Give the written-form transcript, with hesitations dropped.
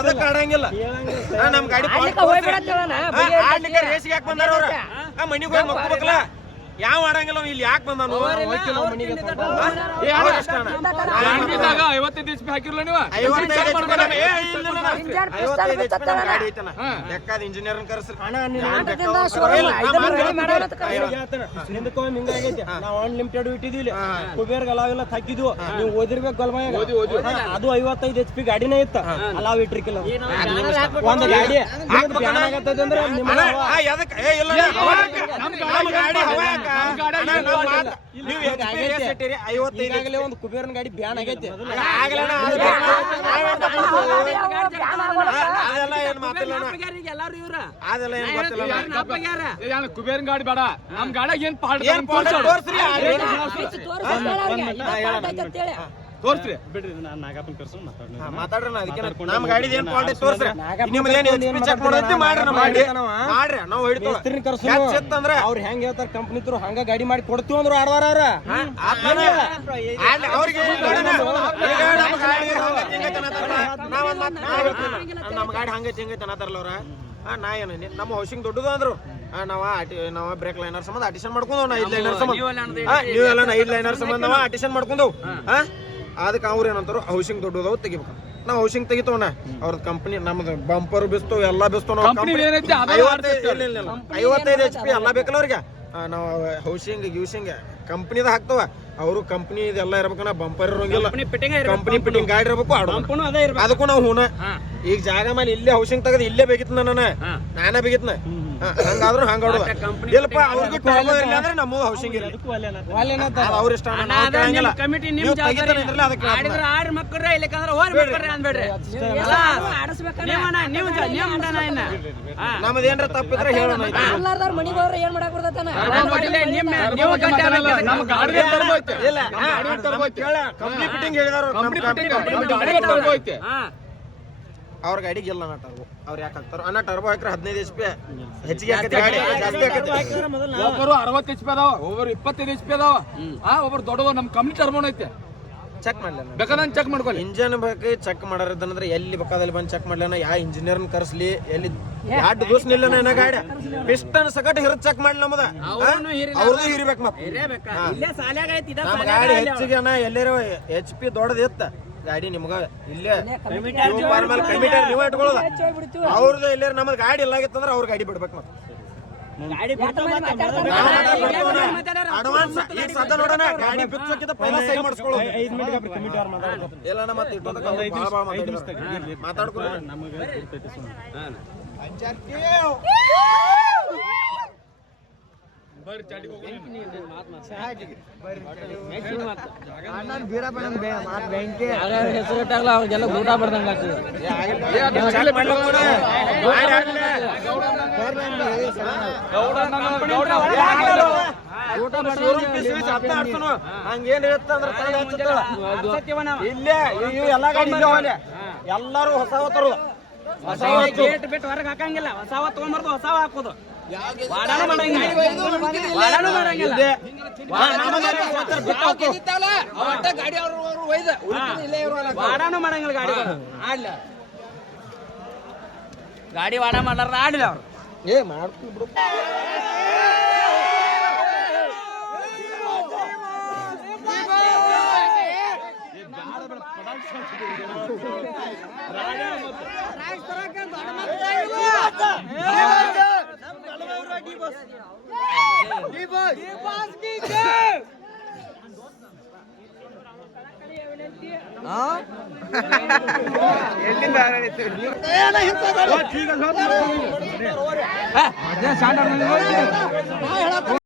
ಎದಕ್ ಆಡಂಗಿಲ್ಲ ನಮ್ ಗಾಡಿ ಆಡ್ಲಿಕ್ಕೆ ರೇಸಿಗೆ ಯಾಕೆ ಬಂದಾರ ಅವ್ರ ಮನಿಗೆ ಹೋಗಿ ಮಕ್ಕೋಬೇಕಲ್ಲ ಯಾವ ಆಡಂಗಿಲ್ಲ ಇಲ್ಲಿ ಯಾಕೆ ಬಂದಾನು 55 HP ಹಾಕಿರ್ಲ ನೀವು 55 ಲೆಕ್ಕದ ಇಂಜಿನಿಯರ್ ಕರ್ಸ್ರಿ ನಾವು ಅನ್ಲಿಮಿಟೆಡ್ ಇಟ್ಟಿದ್ವಿ ಕುಬೇರ್ ಅಲಾವೆಲ್ಲ ಹಾಕಿದ್ವು ನೀವು ಓದಿರ್ಬೇಕು ಗಲ್ಮಯ್ಯ ಅದು 55 HP ಗಾಡಿನೇ ಇತ್ತ ಅಲಾವ್ ಇಟ್ರಿಕಿಲ್ಲ ಒಂದು ಗಾಡಿ ಆಗತ್ತದ ಅಂದ್ರೆ ಈಗಾಗಲೇ ಒಂದು ಕುಬೇರನ ಗಾಡಿ ಬ್ಯಾನ್ ಆಗೈತಿ ಕುಬೇರನ್ ಗಾಡಿ ಬೇಡ ನಮ್ ಗಾಡಿಯಾಗ ಏನ್ ತೋರ್ಸ್ರಿ ಬಿಡ್ರಿ ನಾನು ನಾಗಪ್ಪನ ಕರ್ಸು ಮಾತಾಡ್ರಿ ನಮ್ ಗಾಡಿ ಏನ್ ಫಾಲ್ಟ್ ಐತಿ ತೋರ್ಸ್ರಿ ನಿಮ್ದೇನ್ ಚೆಕ್ ಮಾಡೋದೈತಿ ಮಾಡ್ರಿ ನಾವು ಹಿಡಿತಂದ್ರ ಅವ್ರು ಹೆಂಗ್ ಹೇಳ್ತಾರ ಕಂಪ್ನಿ ತ್ರು ಹಂಗ ಗಾಡಿ ಮಾಡಿ ಕೊಡ್ತೀವಿ ಅಂದ್ರು ಆಡ್ವಾರ ನಮ್ ಗಾಡಿ ಹಂಗೈತಿ ಹಿಂಗೈತಿ ಅನ್ನತಾರಲ್ಲ ಅವ್ರ ನಾ ಏನ ನಮ್ಮ ಹೌಸಿಂಗ್ ದೊಡ್ಡದು ಅಂದ್ರು ನಾವ ಬ್ರೇಕ್ ಲೈನರ್ ಸಂಬಂಧ ಅಡಿಷನ್ ಮಾಡ್ಕೊಂಡ್ 5 ಲೈನರ್ ಸಂಬಂಧ ನೀವೆಲ್ಲ 5 ಲೈನರ್ ಸಂಬಂಧ ಅಡಿಷನ್ ಮಾಡ್ಕೊಂಡವ್ ಅದಕ್ಕೆ ಅವ್ರು ಏನಂತಾರು ಹೌಸಿಂಗ್ ದೊಡ್ಡದವ್ ತೆಗಿಬೇಕು ನಾವು ಹೌಸಿಂಗ್ ತೆಗಿತವಣ್ಣ ಅವ್ರದ್ದು ಕಂಪ್ನಿ ನಮ್ದು ಬಂಪರ್ ಬಿಸ್ತವ್ ಎಲ್ಲಾ ಬಿಸ್ತವ್ 55 HP ಎಲ್ಲಾ ಬೇಕಲ್ಲ ಅವ್ರಿಗೆ ನಾವು ಹೌಸಿಂಗ್ ಯೂಸಿಂಗ್ ಕಂಪ್ನಿದ ಹಾಕ್ತವ ಅವರು ಕಂಪ್ನಿ ಇದೆಲ್ಲ ಇರ್ಬೇಕನ್ನ ಬಂಪರ್ ಇರೋಂಗಿಲ್ಲ ಕಂಪ್ನಿ ಫಿಟ್ಟಿಂಗ್ ಗಾಡಿ ಇರ್ಬೇಕು ಅದಕ್ಕೂ ನಾವು ಹೂನ ಈಗ ಜಾಗ ಮೇಲೆ ಇಲ್ಲೇ ಹೌಸಿಂಗ್ ತೆಗದ್ ಇಲ್ಲೇ ಬೇಕಿತ್ತು ನಾನೇ ಬೇಕಿತ್ನ ಹಂಗಾದ್ರು ಹಂಗ ಇಲ್ಲಪ್ಪ ಅವ್ರಿಗೆ ಅಂದ್ರೆ ನಮ್ಮದು ಹೌಸಿಂಗ್ ಅವ್ರ ಇಷ್ಟ ನಮ್ದೇನ್ರ ತಪ್ಪಿದ್ರೆ ಹೇಳೋಣ ಕಂಪ್ನಿ ಫಿಟ್ಟಿಂಗ್ ಹೇಳಿದಾರ ಅವ್ರ ಗಾಡಿಗೆ ಇಲ್ಲ ಟರ್ಬೋ ಅವ್ರು ಯಾಕೆ ಹಾಕ್ತಾರ ಅಣ್ಣ ಟರ್ಬೋ ಹಾಕ್ರೆ 15 HP ಹೆಚ್ಚಿಗೆ ಗಾಡಿ ಜಾಸ್ತಿ ಒಬ್ಬರು 60 HP ಅದಾವ ಒಬ್ಬರು 25 HP ಅದಾವ ಒಬ್ಬರು ದೊಡ್ಡವ ನಮ್ ಕಂಪ್ನಿ ಟರ್ಬೋನ್ ಐತೆ ಚೆಕ್ ಮಾಡ್ಲ ಬೇಕಾದ್ರೆ ಚೆಕ್ ಮಾಡ್ಕೊಳ್ಳಿ ಇಂಜಿನ್ ಬಗ್ಗೆ ಚೆಕ್ ಮಾಡಾರದಂದ್ರೆ ಎಲ್ಲಿ ಬೇಕಾದಲ್ಲಿ ಬಂದು ಚೆಕ್ ಮಾಡ್ಲನ ಯಾವ ಇಂಜಿನಿಯರ್ನ ಕರ್ಸ್ಲಿ ಎಲ್ಲಿ 2 ದಿವಸ ನಿಲ್ಲನ ಗಾಡಿ ಪಿಸ್ಟನ್ ಸಕಟ್ ಹಿರ್ ಚೆಕ್ ಮಾಡ್ಲಿ ನಮ್ಮದ ಅವ್ರದ್ದು ಹಿರಿಬೇಕು ನಮ್ಮ ಗಾಡಿ ಹೆಚ್ಚಿಗೆ ಎಲ್ಲರೂ HP ದೊಡ್ಡದ ಇತ್ತ ಗಾಡಿ ನಿಮ್ಗ ಇಲ್ಲೇ ಕಮಿಟರ್ ನೀವ ಇಟ್ಕೊಳ್ಳೋದ ಅವ್ರದ್ದು ಎಲ್ಲಾರ ನಮ್ಮದ್ ಗಾಡಿ ಇಲ್ಲ ಆಗಿತ್ತಂದ್ರ ಅವ್ರ ಗಾಡಿ ಬಿಡ್ಬೇಕು ಅಡ್ವಾನ್ಸ್ ಈಗ ಸದ್ದ ನೋಡೋಣ ಗಾಡಿ ಬಿಚ್ಚೋಕ್ಕಿಂತ ಪೈಲ ಸೈ ಮಾಡಿಸ್ಕೊಳ್ಳೋದು ಇಲ್ಲ ಮತ್ತೆ ಮಾತಾಡ್ಕೊಳ್ಳಿ ಹೆಸರಿಟ್ಟಾಗಲ್ಲ ಅವ್ರಿಗೆಲ್ಲ ಊಟ ಬರ್ದಂಗ ಹಂಗೇನ್ ಇರುತ್ತಂದ್ರ ಇಲ್ಲೇ ಎಲ್ಲಾ ಗಾಡಿ ಎಲ್ಲಾರು ಹೊಸ ತರೋದು ಬಿಟ್ಟು ಹೊರಗೆ ಹಾಕಂಗಿಲ್ಲ ಹೊಸಾವ ತಗೊಂಬರ್ದು ಹೊಸಾವ ಹಾಕೋದು ಮಾಡಂಗಿಲ್ಲ ಗಾಡಿ ವಾಡ ಮಾಡ್ಲಾರ ಆಡ್ಲಿ ಅವ್ರು ಮಾಡ್ತೀವಿ ಬಿಡು ಎಲ್ಲಿಂದ